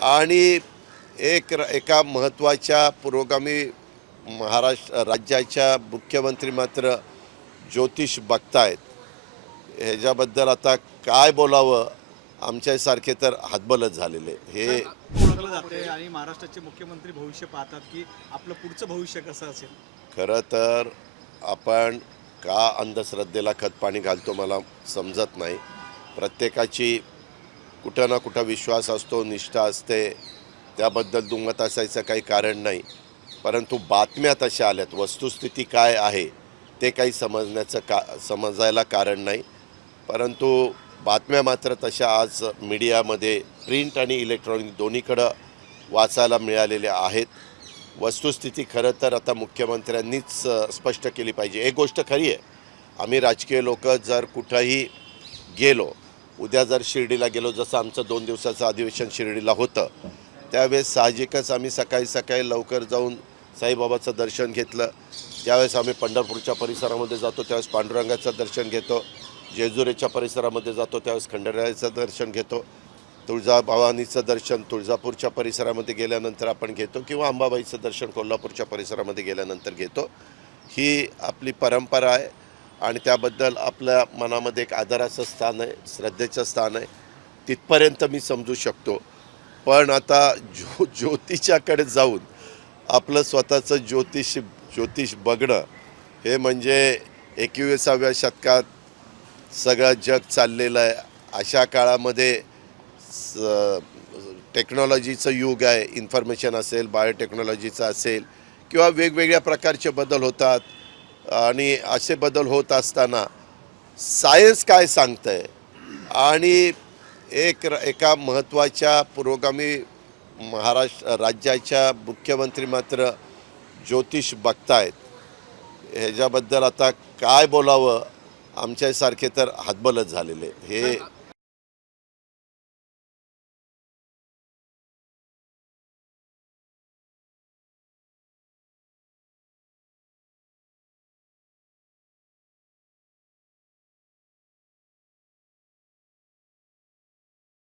आणि एक एका महत्त्वाच्या पुरोगामी महाराष्ट्र राज्याच्या मुख्यमंत्री मात्र ज्योतिष बघतायत. ह्याच्याबद्दल आता काय बोलावं? आमच्यासारखे तर हातबलच झालेले. हे ओळखलं जाते आणि महाराष्ट्राचे मुख्यमंत्री भविष्य पाहतात की आपलं पुढचं भविष्य कसं असेल? खरं तर आपण का अंधश्रद्धेला खतपाणी घालतो मला समजत नाही. प्रत्येकाची कुठं ना कुठं विश्वास असतो निष्ठा असते. त्याबद्दल दुमत असायचं काही कारण नाही. परंतु बातम्या तशा आल्यात. वस्तुस्थिती काय आहे ते काही समजण्याचं का समजायला कारण नाही. परंतु बातम्या मात्र तशा आज मीडियामध्ये प्रिंट आणि इलेक्ट्रॉनिक दोन्हीकडं वाचायला मिळालेल्या आहेत. वस्तुस्थिती खरं तर आता मुख्यमंत्र्यांनीच स्पष्ट केली पाहिजे. एक गोष्ट खरी आहे. आम्ही राजकीय लोक जर कुठंही गेलो उद्या जर शिर्डीला गेलो जसं आमचं दोन दिवसाचं अधिवेशन शिर्डीला होतं त्यावेळेस साहजिकच आम्ही सकाळी सकाळी लवकर जाऊन साईबाबाचं दर्शन घेतलं. ज्यावेळेस आम्ही पंढरपूरच्या परिसरामध्ये जातो त्यावेळेस पांडुरंगाचं दर्शन घेतो. जेजुरीच्या परिसरामध्ये जातो त्यावेळेस खंडरायाचं दर्शन घेतो. तुळजाभवानीचं दर्शन तुळजापूरच्या परिसरामध्ये गेल्यानंतर आपण घेतो किंवा अंबाबाईचं दर्शन कोल्हापूरच्या परिसरामध्ये गेल्यानंतर घेतो. ही आपली परंपरा आहे. आणि त्याबद्दल आपल्या मनामध्ये एक आदराचं स्थान आहे श्रद्धेचं स्थान आहे. तिथपर्यंत मी समजू शकतो. पण आता ज्यो ज्योतिषाकडे जाऊन आपलं स्वतःचं ज्योतिष ज्योतिष बघणं हे म्हणजे एकविसाव्या शतकात सगळं जग चाललेलं आहे. अशा काळामध्ये स- टेक्नॉलॉजीचं युग आहे. इन्फॉर्मेशन असेल बायोटेक्नॉलॉजीचं असेल किंवा वेगवेगळ्या प्रकारचे बदल होतात. आणि असे बदल होत असताना सायन्स काय सांगतंय? आणि एक र- एका महत्त्वाच्या पुरोगामी महाराष्ट्र राज्याच्या मुख्यमंत्री मात्र ज्योतिष बघतायत. ह्याच्याबद्दल आता काय बोलावं? आमच्यासारखे तर हातबलच झालेले. हे